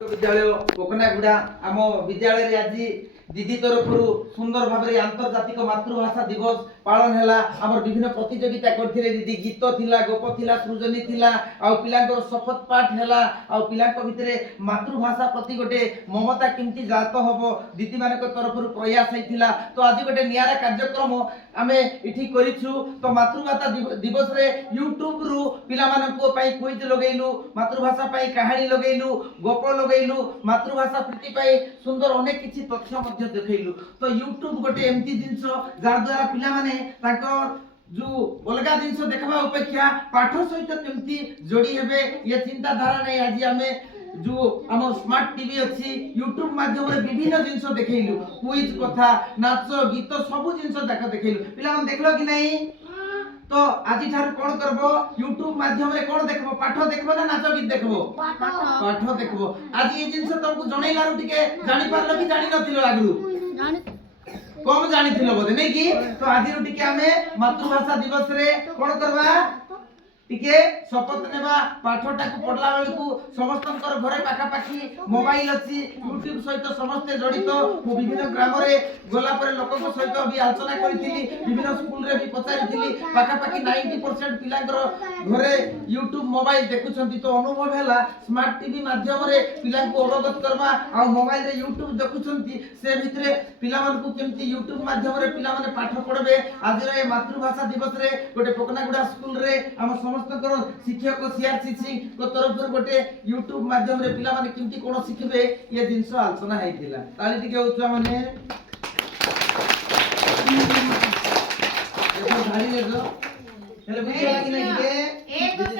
विद्यालय कोकनागुड़ा आम विद्यालय आज दीदी तरफ सुंदर भाव आंतर्जातिक मातृभाषा दिवस पालन है। आम विभिन्न प्रतियोगिता करते दीदी गीत थिला गोप थिला सृजनी थिला आ पिलांकर शपथ पाठ है आ पिलांक भितर मातृभाषा प्रति गोटे ममता केमती जात हम दीदी मान तरफ प्रयास होता। तो आज गोटे नियारा कार्यक्रम आम इठी करिछु। तो मातृभाषा दिवस रे यूट्यूब रु पिला माननको पई क्विज लगैलु मातृभाषा पई कहानी लगैलु गोप लगैलु मातृभाषा प्रीति पई सुंदर अनेक किछि तथ्य देखैलु। तो यूट्यूब गोटे एमती जिंस जार द्वारा पिला माने तांकर जो अलगा जिंस देखबा अपेक्षा पाठ सहित केमती जोड़ी हेबे ये चिंता धारा नै आज आमे जो हम स्मार्ट टीवी अच्छी यूट्यूब माध्यम रे विभिन्न जिंस देखैलु क्विज कथा नाच गीत सब जिंस देखैलु पिला मन देखलो कि नहीं। तो आज ठार कोन करबो यूट्यूब माध्यम रे कोन देखबो पाठ देखबो ना नाच गीत देखबो पाठ देखबो। आज ये जिंस तुमको जणैलारु टिके जानि पारलो कि जानि नथिलो आगु कम जानि थिलो बोधे नै कि। तो आज रु टिके हमें मातृभाषा दिवस रे कोन करबा टिके शपथ नेबा पाठटा को पढला बेल को समस्तनकर घरे पाखा पाखी मोबाइल अछि यूट्यूब सहित समस्त जड़ित मो विभिन्न ग्राम रे गोला पर लोकक सहित भी आलोचना करिथिली विभिन्न स्कूल रे भी पचारिथिली पाखा पाखी 90% पिलांकर घरे यूट्यूब मोबाइल देखुछंती। तो अनुभव हैला स्मार्ट टीवी माध्यम रे पिलां को अवगत करबा आ मोबाइल रे यूट्यूब देखुछंती से भितरे पिला मन को केमती यूट्यूब माध्यम रे पिला माने पाठ पढबे। आज रे मातृभाषा दिवस रे गोटे पोकनागुड़ा स्कूल रे हम शिक्षक सीआरसी सिंह को तरफ गोटे यूट्यूब माध्यम रे पिला माने किमती कोन शिखबे ये जिंस आलोचना हैतिला। ताली टिके उछुआ माने देखो धारी ले दो हेले बुझिया कि नै टिके